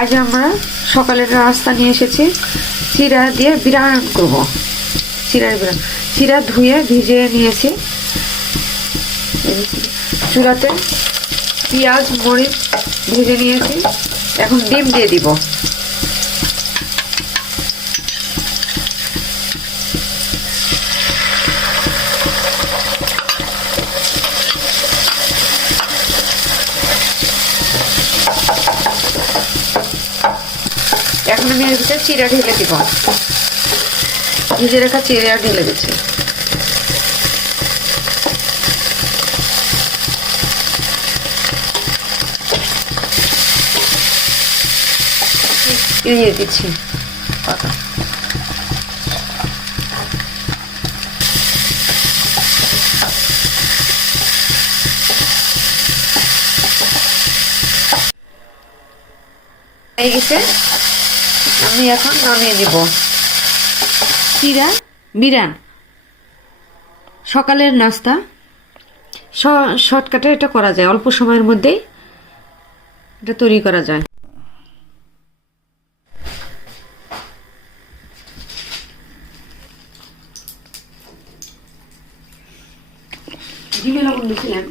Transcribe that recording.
আজ আমরা সকালের নাস্তা নিয়ে এসেছি, চিড়া দিয়ে বিরান করব। চিড়া ধুয়ে ভিজিয়ে নিয়েছি। চুলাতে পেঁয়াজ মরিচ ভেজে নিয়েছি। এখন ডিম দিয়ে দিব। এখন আমি এর ভিতরে চিড়া ঢেলে দিব। ভিজে রাখা চিড়া ঢেলে দিচ্ছি। দিয়ে দিচ্ছি পাতা। হয়ে গেছে, আমি এখন নামিয়ে দিব। চিড়া বিরান সকালের নাস্তা, শর্টকাটে এটা করা যায়, অল্প সময়ের মধ্যেই এটা তৈরি করা যায়। ডিমে লবণ দিয়েছিলেন।